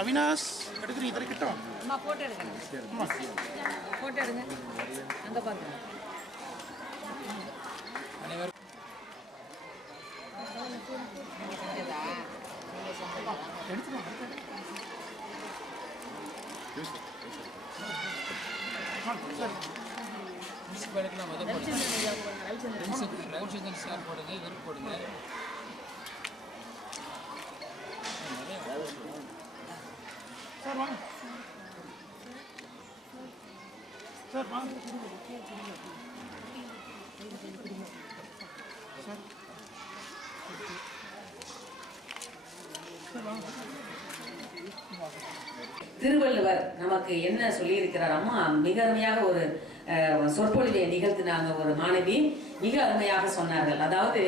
அவினாஷ் எடுக்கிறீங்க இதில் கிட்ட அம்மா ஃபோட்டோ எடுக்கணும். அம்மா ஃபோட்டோ எடுங்க. அங்கே பார்க்குறேன். அனைவரும் முனிசிபாலிட்டிலாம் முதல் ரவிச்சந்திரன் சார் போடுங்க, இவர் போடுங்க. சார் வாங்க சார் வாங்க சார் திருவள்ளுவர் நமக்கு என்ன சொல்லியிருக்கிறார் அம்மா? மிக அருமையாக ஒரு சொற்பொழிவை நிகழ்த்தினாங்க. ஒரு மாணவி மிக அருமையாக சொன்னார்கள். அதாவது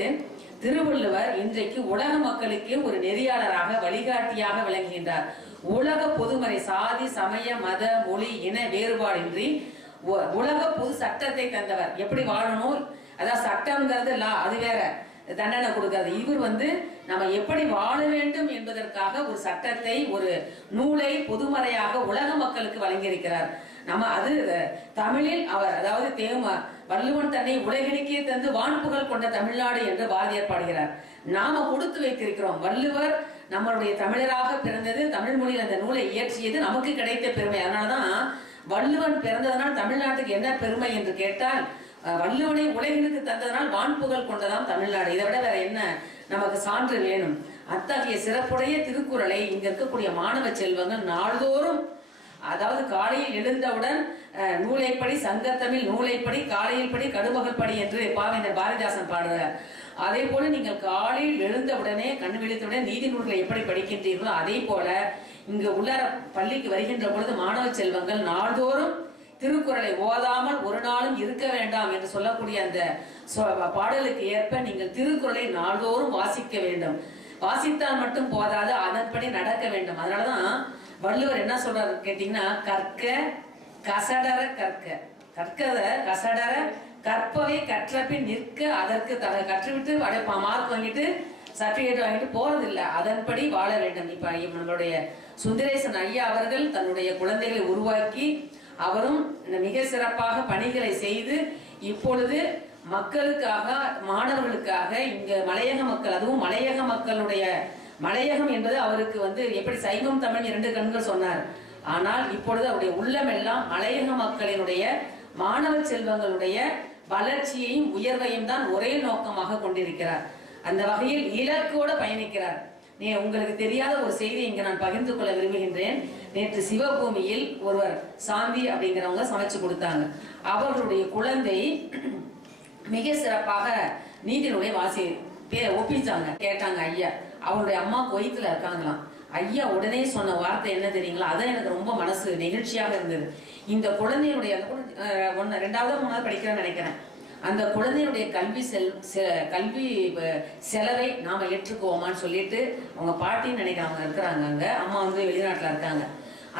திருவள்ளுவர் இன்றைக்கு உலக மக்களுக்கு ஒரு நெறியாளராக வழிகாட்டியாக விளங்குகின்றார். உலக பொதுமறை சாதி சமய மத மொழி இன வேறுபாடின்றி உலக பொது சட்டத்தை தந்தவர். எப்படி வாழணும், அதாவது சட்டம்ங்கிறது அது வேற, தண்டனை கொடுக்காது. இவர் நம்ம எப்படி வாழ வேண்டும் என்பதற்காக ஒரு சட்டத்தை, ஒரு நூலை பொதுமறையாக உலக மக்களுக்கு வழங்கியிருக்கிறார். நம்ம அது தமிழில் அவர், அதாவது வள்ளுவன் தன்னை உலகிற்கே தந்து வான்புகழ் கொண்ட தமிழ்நாடு என்று பாரதியார் பாடுகிறார். நாம கொடுத்து வைத்திருக்கிறோம். வள்ளுவர் நம்மளுடைய தமிழராக பிறந்தது, தமிழ் மொழியில் அந்த நூலை இயற்றியது நமக்கு கிடைத்த பெருமை. அதனாலதான் வள்ளுவன் பிறந்ததனால் தமிழ்நாட்டுக்கு என்ன பெருமை என்று கேட்டால், வள்ளுவனை உலகிற்கு தந்ததனால் வான்புகழ் கொண்டதாம் தமிழ்நாடு. இதை விட வேற என்ன நமக்கு சான்று வேணும்? அத்தகைய சிறப்புடைய திருக்குறளை இங்க இருக்கக்கூடிய மாணவ செல்வங்கள் நாள்தோறும், அதாவது காலையில் எழுந்தவுடன் நூலைப்படி சங்கத்தமிழ் நூலைப்படி, காலையில் படி கடுமகள் படி என்று பாவேந்தர் பாரதிதாசன் பாடுறார். அதே போல நீங்கள் காலையில் எழுந்தவுடனே கண் விழித்தவுடன் நீதி நூல்களை எப்படி படிக்கின்றீர்களோ அதே போல இங்கு உள்ள பள்ளிக்கு வருகின்ற பொழுது மாணவ செல்வங்கள் நாள்தோறும் திருக்குறளை ஓதாமல் ஒரு நாளும் இருக்க வேண்டாம் என்று சொல்லக்கூடிய அந்த பாடலுக்கு ஏற்ப நீங்கள் திருக்குறளை நாள்தோறும் வாசிக்க வேண்டும். வாசித்தால் மட்டும் போதாது, அதன்படி நடக்க வேண்டும். அதனாலதான் வள்ளுவர் என்ன சொல்றாரு கேட்டீங்கன்னா, கற்க கசடர கற்க, கற்கத கசடர கற்பவை கற்றபின் நிற்க அதற்கு கற்றுவிட்டு மார்க் வாங்கிட்டு சர்டிபிகேட் வாங்கிட்டு போறது இல்லை, அதன்படி வாழ வேண்டும். இப்ப நம்மளுடைய சுந்தரேசன் ஐயா அவர்கள் தன்னுடைய குழந்தைகளை உருவாக்கி அவரும் மிக சிறப்பாக பணிகளை செய்து இப்பொழுது மக்களுக்காக, மாணவர்களுக்காக இங்க மலையக மக்கள், அதுவும் மலையக மக்களுடைய, மலையகம் என்பது அவருக்கு எப்படி சைவம் தமிழ் 2 கண்கள் சொன்னார். ஆனால் இப்பொழுது அவருடைய உள்ளமெல்லாம் மலையக மக்களினுடைய மாணவ செல்வங்களுடைய வளர்ச்சியையும் உயர்வையும் தான் ஒரே நோக்கமாக கொண்டிருக்கிறார். அந்த வகையில் இலக்கோடு பயணிக்கிறார். உங்களுக்கு தெரியாத ஒரு செய்தி இங்க நான் பகிர்ந்து கொள்ள விரும்புகின்றேன். நேற்று சிவபூமியில் ஒருவர் சாந்தி அப்படிங்கிறவங்க சமைச்சு கொடுத்தாங்க. அவர்களுடைய குழந்தை மிக சிறப்பாக நீதி நூலை ஒப்பிச்சாங்க. கேட்டாங்க ஐயா, அவருடைய அம்மா குவைத்துல இருக்காங்களாம். ஐயா உடனே சொன்ன வார்த்தை என்ன தெரியுங்களா? அதான் எனக்கு ரொம்ப மனசு நெகிழ்ச்சியாக இருந்தது. இந்த குழந்தையுடைய 2வது 3வது படிக்கிறேன்னு நினைக்கிறேன், அந்த குழந்தையுடைய கல்வி செலவை நாம ஏற்றுக்குவோமான்னு சொல்லிட்டு அவங்க பாட்டின்னு நினைக்கிறாங்க இருக்கிறாங்க. அங்க அம்மா வெளிநாட்டுல இருக்காங்க.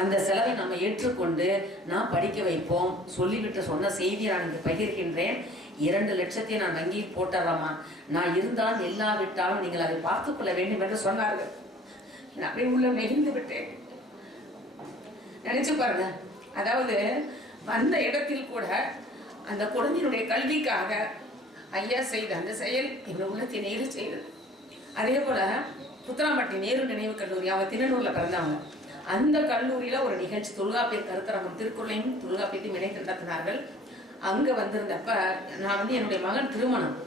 அந்த செலவை நம்ம ஏற்றுக்கொண்டு நாம் படிக்க வைப்போம் சொல்லிவிட்டு சொன்ன செய்தியை நான் இங்கு பகிர்கின்றேன். 2 லட்சத்தை நான் வங்கியில் போட்டுறேம்மா, நான் இருந்தால் இல்லாவிட்டாலும் நீங்கள் அதை பார்த்துக் கொள்ள வேண்டும் என்று சொன்னார்கள். நான் அப்படியே உள்ள நெகிழ்ந்து விட்டேன். நினைச்சு பாருங்க, அதாவது வந்த இடத்தில் கூட அந்த குழந்தையினுடைய கல்விக்காக ஐயா செய்த அந்த செயல் எங்கள் உள்ளத்தை நேரு செய்தது. அதே போல புத்தராம்பட்டி நேரு நினைவு கல்லூரி, அவங்க திண்ணனூர்ல பிறந்தவங்க. அந்த கல்லூரியில ஒரு நிகழ்ச்சி, தொல்காப்பியர் கருத்தரங்கம், திருக்குறளையும் தொல்காப்பியத்தையும் இணைத்து நடத்தினார்கள். அங்க வந்திருந்தப்ப நான் என்னுடைய மகன் திருமணம்,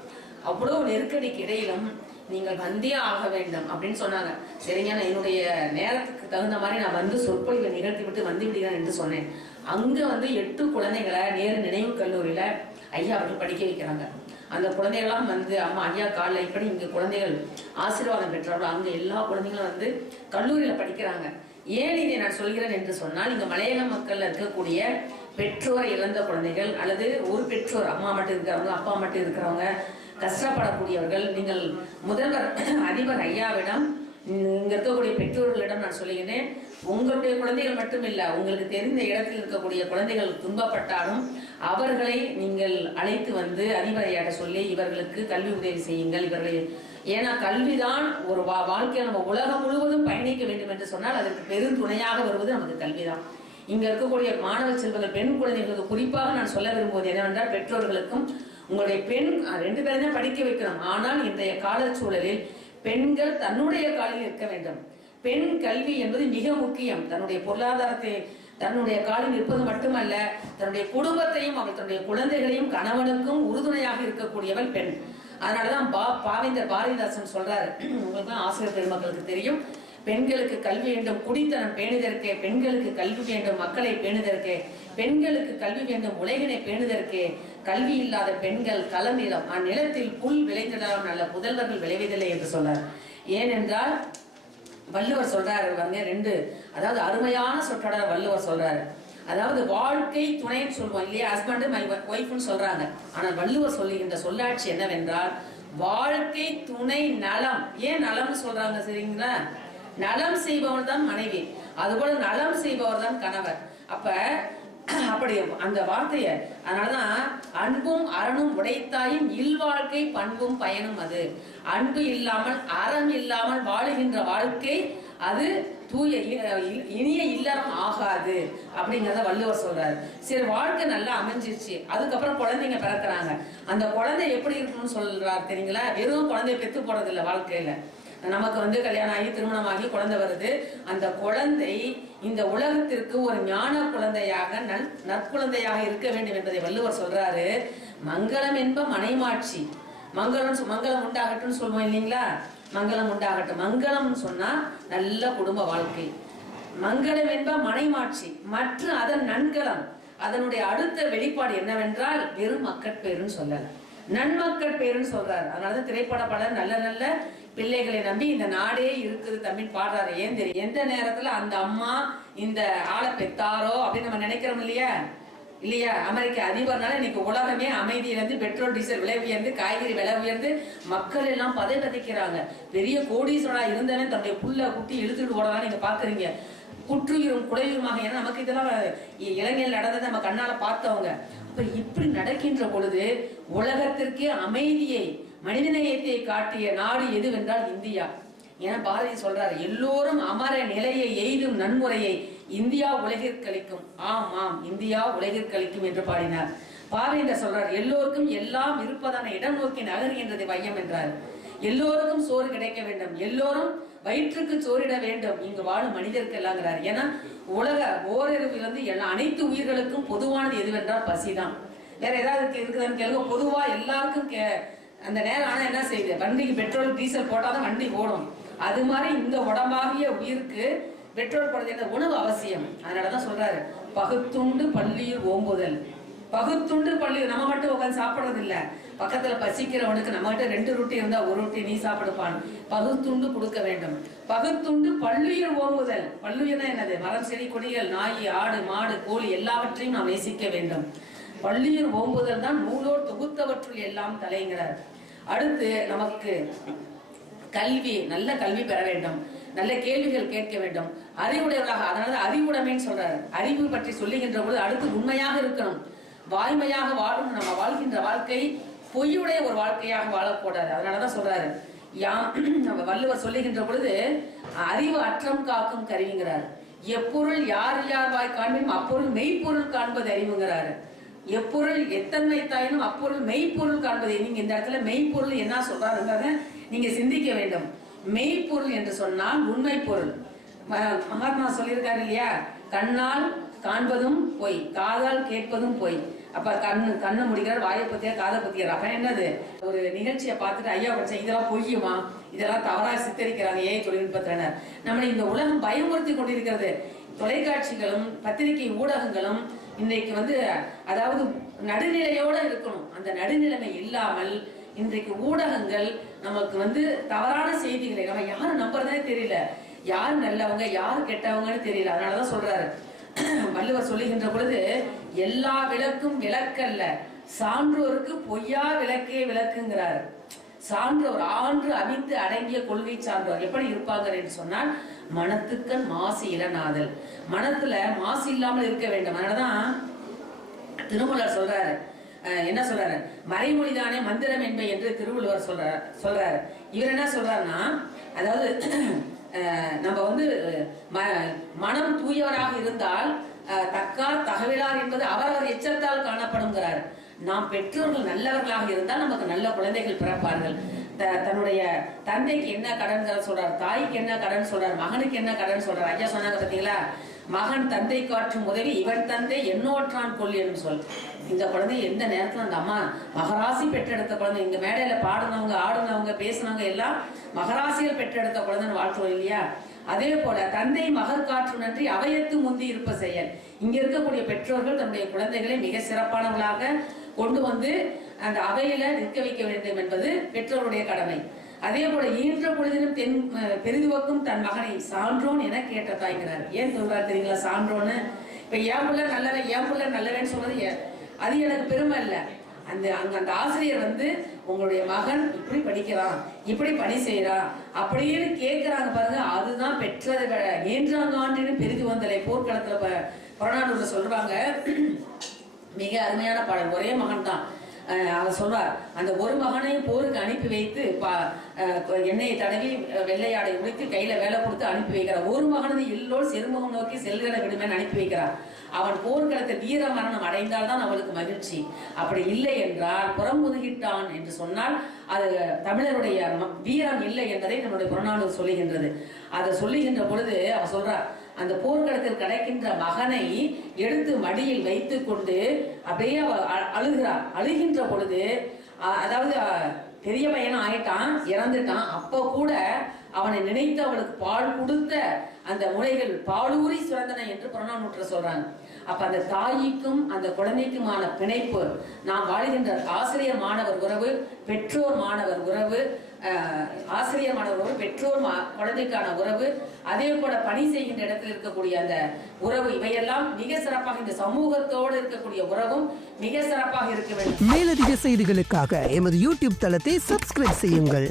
அவ்வளவு நெருக்கடிக்கு இடையிலும் நீங்கள் வந்தே ஆக வேண்டும் அப்படின்னு சொன்னாங்க. சரிங்க, நான் என்னுடைய நேரத்துக்கு தகுந்த மாதிரி நான் சொற்பொழிவை நிகழ்த்தி விட்டு வந்து விடுகிறேன் என்று சொன்னேன். அங்க 8 குழந்தைகளை நேரு நினைவு கல்லூரியில ஐயா அவர்கள் படிக்க வைக்கிறாங்க. அந்த குழந்தைகள்லாம் அம்மா ஐயா காலில் இப்படி இங்க குழந்தைகள் ஆசீர்வாதம் பெற்றார்கள். அங்க எல்லா குழந்தைகளும் கல்லூரியில படிக்கிறாங்க. ஏன் இதை நான் சொல்கிறேன் என்று சொன்னால், இங்க மலையக மக்கள்ல இருக்கக்கூடிய பெற்றோரை இழந்த குழந்தைகள், அல்லது ஒரு பெற்றோர் அம்மா மட்டும் இருக்கிறவங்க, அப்பா மட்டும் இருக்கிறவங்க, கஷ்டப்படக்கூடியவர்கள், நீங்கள் முதல்வர் அதிபர் ஐயாவிடம், இங்க இருக்கக்கூடிய பெற்றோர்களிடம் நான் சொல்லுகிறேன், உங்களுடைய குழந்தைகள் மட்டும் இல்ல, உங்களுக்கு தெரிந்த இடத்தில் இருக்கக்கூடிய குழந்தைகள் துன்பப்பட்டாலும் அவர்களை நீங்கள் அழைத்து அதிபர் ஐயாட்ட சொல்லி இவர்களுக்கு கல்வி உதவி செய்யுங்கள், இவர்களை ஏன்னா கல்விதான் ஒரு வாழ்க்கையை நம்ம உலகம் முழுவதும் பயணிக்க வேண்டும் என்று சொன்னால் அதற்கு பெருந்துணையாக வருவது நமக்கு கல்விதான். இங்க இருக்கக்கூடிய மாணவ செல்வங்கள், பெண் குழந்தைகளுக்கு குறிப்பாக நான் சொல்ல விரும்புவது என்னவென்றால், பெற்றோர்களுக்கும் உங்களுடைய பெண் 2 பேரும் தான் படிக்க வைக்கணும். ஆனால் இன்றைய கால சூழலில் பெண்கள் தன்னுடைய காலில் இருக்க வேண்டும். பெண் கல்வி என்பது மிக முக்கியம். தன்னுடைய பொருளாதாரத்தை தன்னுடைய காலில் நிற்பது மட்டுமல்ல, தன்னுடைய குடும்பத்தையும் அவள் தன்னுடைய குழந்தைகளையும் கணவனுக்கும் உறுதுணையாக இருக்கக்கூடியவள் பெண். அதனாலதான் பாவேந்தர் பாரதிதாசன் சொல்றாரு, உங்களுக்கு ஆசிரியர் பெருமக்களுக்கு தெரியும், பெண்களுக்கு கல்வி வேண்டும் குடித்தனம் பேணுதற்கே, பெண்களுக்கு கல்வி வேண்டும் மக்களை பேணுதற்கே, பெண்களுக்கு கல்வி வேண்டும் உலகினை பேணுதற்கே, கல்வி இல்லாத பெண்கள் களநிலம் அந்நிலத்தில் புல் விளைந்திடலாம் நல்ல புதல்வர்கள் விளைவதில்லை என்று சொன்னார். ஏனென்றால் வள்ளுவர் சொல்றாரு பாருங்க, 2 அதாவது அருமையான சொற்றொடர் வள்ளுவர் சொல்றாரு. அதாவது வாழ்க்கை துணைன்னு சொல்லுவோம் இல்லையா, ஹஸ்பண்ட் மை ஒய்ஃப்னு சொல்றாங்க. ஆனால் வள்ளுவர் சொல்லுகின்ற சொல்லாட்சி என்னவென்றால் வாழ்க்கை துணை நலம். ஏன் நலம்னு சொல்றாங்க சரிங்களா? நலம் செய்பவர் தான் மனைவி, அதுபோல நலம் செய்பவர் தான் கணவர். அப்படி அந்த வார்த்தைய, அதனாலதான் அன்பும் அறனும் உடைத்தாயும் இல்வாழ்க்கை பண்பும் பயனும் அது. அன்பு இல்லாமல் அறம் இல்லாமல் வாழுகின்ற வாழ்க்கை அது தூய இனிய இல்லறம் ஆகாது அப்படிங்கிறத வள்ளுவர் சொல்றாரு. சரி, வாழ்க்கை நல்லா அமைஞ்சிருச்சு, அதுக்கப்புறம் குழந்தைங்க பிறக்கிறாங்க. அந்த குழந்தை எப்படி இருக்கணும்னு சொல்றாரு தெரியுங்களா? வெறும் குழந்தைய பெத்து போறது இல்லை. வாழ்க்கையில நமக்கு கல்யாணம் ஆகி திருமணமாகி குழந்தை வருது. அந்த குழந்தை இந்த உலகத்திற்கு ஒரு ஞான குழந்தையாக நற்குழந்தையாக இருக்க வேண்டும் என்பதை வள்ளுவர் சொல்றாரு. மங்களம் என்ப மனைமாட்சி. மங்களம் உண்டாகட்டும் சொல்லுவோம் இல்லைங்களா? மங்களம் உண்டாகட்டும். மங்களம் சொன்னா நல்ல குடும்ப வாழ்க்கை. மங்களம் என்ப மனைமாட்சி. மற்ற அதன் நன்கலம், அதனுடைய அடுத்த வெளிப்பாடு என்னவென்றால் வெறும் மக்கட்பேருன்னு சொல்லல, நன்மக்கள் பேருன்னு சொல்றாரு. அதனாலதான் திரைப்பட பாடல் நல்ல நல்ல பிள்ளைகளை நம்பி இந்த நாடே இருக்குது தம்பின்னு பாடுறாரு. ஏன் தெரியும்? எந்த நேரத்துல அந்த அம்மா இந்த ஆளை பெத்தாரோ அப்படின்னு நம்ம நினைக்கிறோம் இல்லையா? அமெரிக்க அதிபர்னால இன்னைக்கு உலகமே அமைதியிலிருந்து பெட்ரோல் டீசல் விலை உயர்ந்து, காய்கறி விலை உயர்ந்து, மக்கள் எல்லாம் பதைக்கிறாங்க. பெரிய கோடீஸ்வரா இருந்தவன் தன்னுடைய புள்ள குட்டி இழுத்துட்டு ஓடலாம் நீங்க பாக்குறீங்க. குற்றுயிரும் குறையுமாக. ஏன்னா நமக்கு இதெல்லாம் இளைஞர்கள் நடந்ததை நம்ம கண்ணால பார்த்தவங்க. அப்ப இப்படி நடக்கின்ற பொழுது உலகத்திற்கே அமைதியை மனிதநேயத்தை காட்டிய நாடு எதுவென்றால் இந்தியா. ஏன்னா பாரதி சொல்றாரு, எல்லோரும் அமர நிலையை எய்தும் நன்முறையை இந்தியா உலகிற்கழிக்கும். ஆம் இந்தியா உலகிற்கழிக்கும் என்று பாடினார். பாவேந்தர் சொல்றார், எல்லோருக்கும் எல்லாம் இருப்பதான இடம் நோக்கி நகர்கின்றது வையம் என்றார். எல்லோருக்கும் சோறு கிடைக்க வேண்டும், எல்லோரும் வயிற்றுக்கு சோறிட வேண்டும் இங்கு வாழும் மனிதருக்கு எல்லாங்கிறார். ஏன்னா உலக ஓரறிவிலிருந்து அனைத்து உயிர்களுக்கும் பொதுவானது எதுவென்றால் பசிதான். வேற ஏதாவது இருக்குதான்னு கேளுங்க. பொதுவா எல்லாருக்கும் அந்த நேரம் ஆனா என்ன செய்யுது? வண்டிக்கு பெட்ரோல் டீசல் போட்டாதான் வண்டி ஓடும். அது மாதிரி இந்த உடம்பாகிய உயிருக்கு பெட்ரோல் போடுறது உணவு அவசியம். அதனாலதான் சொல்றாரு, பகுத்துண்டு பள்ளியில் ஓம்புதல். பகுத்துண்டு பள்ளியில் நம்ம மட்டும் உட்காந்து சாப்பிடுறது இல்ல, பக்கத்துல பசிக்கிறவனுக்கு நம்ம கிட்ட 2 ரொட்டி இருந்தா 1 ரொட்டி நீ சாப்பிடுப்பான். பகுத்துண்டு கொடுக்க வேண்டும். பகுத்துண்டு பள்ளியில் ஓம்புதல். பள்ளியனா என்னது? மரம் செடி கொடிகள், நாய் ஆடு மாடு கோழி எல்லாவற்றையும் நாம் நேசிக்க வேண்டும். பள்ளியில் ஓம்புதல் தான் நூலோடு தொகுத்தவற்றுள் எல்லாம் தலைங்கிறார். அடுத்து நமக்கு கல்வி, நல்ல கல்வி பெற வேண்டும், நல்ல கேள்விகள் கேட்க வேண்டும், அறிவுடையவராக. அதனால அறிவுடைமைன்னு சொல்றாரு. அறிவு பற்றி சொல்லுகின்ற போது அடுத்து உண்மையாக இருக்கணும், வாய்மையாக வாழணும். நம்ம வாழ்கின்ற வாழ்க்கை பொய்யுடைய ஒரு வாழ்க்கையாக வாழக்கூடாது. அதனாலதான் சொல்றாரு, நம்ம வள்ளுவர் சொல்லுகின்ற பொழுது அறிவு அற்றம் காக்கும் கருவிங்கிறார். எப்பொருள் யார் வாய் காண்பினும் அப்பொருள் மெய்ப்பொருள் காண்பது அறிவுங்கிறாரு. எப்பொருள் எத்தன்மை தாயினும் அப்பொருள் மெய்ப்பொருள் காண்பது. நீங்க இந்த இடத்துல மெய்ப்பொருள் என்ன சொல்றாருன்றத நீங்க சிந்திக்க வேண்டும். மெய்ப்பொருள் என்று சொன்னால் உண்மை பொருள். மகாத்மா சொல்லியிருக்காரு இல்லையா, கண்ணால் காண்பதும் பொய், காதால் கேட்பதும் பொய். அப்ப கண்ணு முடிக்கிறார், வாயை பத்தியா காதை பத்தியார். அப்ப என்னது? ஒரு நிகழ்ச்சியை பார்த்துட்டு ஐயா படிச்சா இதெல்லாம் பொய்யுமா, இதெல்லாம் தவறா சித்தரிக்கிறாங்க ஏஐ தொழில்நுட்பத்தினர். நம்மளை இந்த உலகம் பயமுறுத்தி கொண்டிருக்கிறது. தொலைக்காட்சிகளும் பத்திரிகை ஊடகங்களும் இன்றைக்கு அதாவது நடுநிலையோட இருக்கணும். அந்த நடுநிலைமை இல்லாமல் இன்றைக்கு ஊடகங்கள் நமக்கு தவறான செய்திகளை நம்ம யாரும் நம்புறதே தெரியல. யார் நல்லவங்க யார் கெட்டவங்கன்னு தெரியல. அதனாலதான் சொல்றாரு வள்ளுவர் சொல்லுகின்ற பொழுது, எல்லா விளக்கும் விளக்கல்ல, சான்றோருக்கு பொய்யா விளக்கே விளக்குங்கிறார். சான்றோர் ஆன்று அவிந்து அடங்கிய கொள்கை சான்றோர் எப்படி இருப்பாங்க என்று சொன்னால், மனத்துக்கண் மாசு இளநாதல். மனத்துல மாசு இல்லாமல் இருக்க வேண்டும். அதனாலதான் திருமூலர் சொல்றாரு, என்ன சொல்றாரு, மறைமொழிதானே மந்திரம் என்பை என்று திருவள்ளுவர் சொல்றாரு. இவர் என்ன சொல்றாருன்னா, அதாவது நம்ம வந்து மனம் தூயவராக இருந்தால் தக்கார் தகவலார் என்பது அவரவர் எச்சத்தால் காணப்படுங்கிறார். நாம் பெற்றோர்கள் நல்லவர்களாக இருந்தால் நமக்கு நல்ல குழந்தைகள் பிறப்பார்கள். தன்னுடைய தந்தைக்கு என்ன கடன் சொல்றார், தாய்க்கு என்ன கடன் சொல்றார், மகனுக்கு என்ன கடன் சொல்றார். ஐயா சொன்னாங்க பாத்தீங்களா, மகன் தந்தை காற்றும் உதவி இவன் தந்தை என்னோற்றான் கொல்லியன்னு சொல். இந்த குழந்தை எந்த நேரத்துல அந்த அம்மா மகராசி பெற்றெடுத்த குழந்தை, இந்த மேடையில பாடுனவங்க ஆடுனவங்க பேசினவங்க எல்லாம் மகராசிகள் பெற்றெடுத்த குழந்தைன்னு வாழ்த்துவோம் இல்லையா. அதே போல தந்தை மகர் காற்று நன்றி அவையத்து முந்தி இருப்ப செயல். இங்க இருக்கக்கூடிய பெற்றோர்கள் தன்னுடைய குழந்தைகளை மிக சிறப்பானவர்களாக கொண்டு வந்து அந்த அவையில நிற்க வைக்க வேண்டும் என்பது பெற்றோருடைய கடமை. அதே போல ஈன்ற பொழுதிலும் பெரிதுவக்கும் தன் மகனை சான்றோன் என கேட்ட தாய்கிறார். ஏன் சொல்றாரு தெரியுங்களா சான்றோன்னு? இப்ப என் பிள்ளை நல்லவன் என் பிள்ளை நல்லவன்னு சொல்றது அது எனக்கு பெருமை இல்லை. அந்த ஆசிரியர் வந்து உங்களுடைய மகன் இப்படி படிக்கிறான், இப்படி பணி செய்யறான் அப்படின்னு கேட்கிறாங்க பாருங்க. அதுதான் பெற்றதை விட ஏன்றாங்காண்டின்னு பெரிது வந்தலை போர்க்களத்துல புறநானூர்ல சொல்றாங்க. மிக அருமையான பாடல். ஒரே மகன் தான். அவர் சொல்றார், அந்த ஒரு மகனையும் போருக்கு அனுப்பி வைத்து எண்ணெயை தடவி வெள்ளையாடை உடுத்தி கையில வேலை கொடுத்து அனுப்பி வைக்கிறார். ஒரு மகனது எல்லோரும் செருமுகம் நோக்கி செல்கிற விடுமேன்னு அனுப்பி வைக்கிறார். அவன் போர்க்களத்தில் வீர மரணம் அடைந்தால் தான் அவளுக்கு மகிழ்ச்சி. அப்படி இல்லை என்றால் புறமுதுகிட்டான் என்று சொன்னால் அது தமிழருடைய வீரம் இல்லை என்பதை நம்முடைய புறநானூறு சொல்லுகின்றது. அதை சொல்லுகின்ற பொழுது அவர் சொல்றார், அந்த போர்க்களத்தில் கிடைக்கின்ற மகனை எடுத்து மடியில் வைத்து கொண்டு அப்படியே அழுகிறார். அழுகின்ற பொழுது அதாவது பெரிய பையனும் ஆயிட்டான், இறந்துட்டான். அப்போ கூட அவனை நினைத்து அவளுக்கு பால் கொடுத்த அந்த முறைகள் பாலூரி சுரந்தன என்று புறநானூற்ற சொல்றாங்க. அப்ப அந்த தாய்க்கும் அந்த குழந்தைக்குமான பிணைப்பு, நாம் வாழ்கின்ற ஆசிரியர் மாணவர் உறவு, பெற்றோர் மாணவர் உறவு, ஆசிரியர் மாணவர் உறவு, பெற்றோர் குழந்தைக்கான உறவு, அதே போல பணி செய்கின்ற இடத்தில் இருக்கக்கூடிய அந்த உறவு, இவையெல்லாம் மிக சிறப்பாக இந்த சமூகத்தோடு இருக்கக்கூடிய உறவும் மிக சிறப்பாக இருக்க வேண்டும். மேலதிக செய்திகளுக்காக எமது யூடியூப் தளத்தை சப்ஸ்கிரைப் செய்யுங்கள்.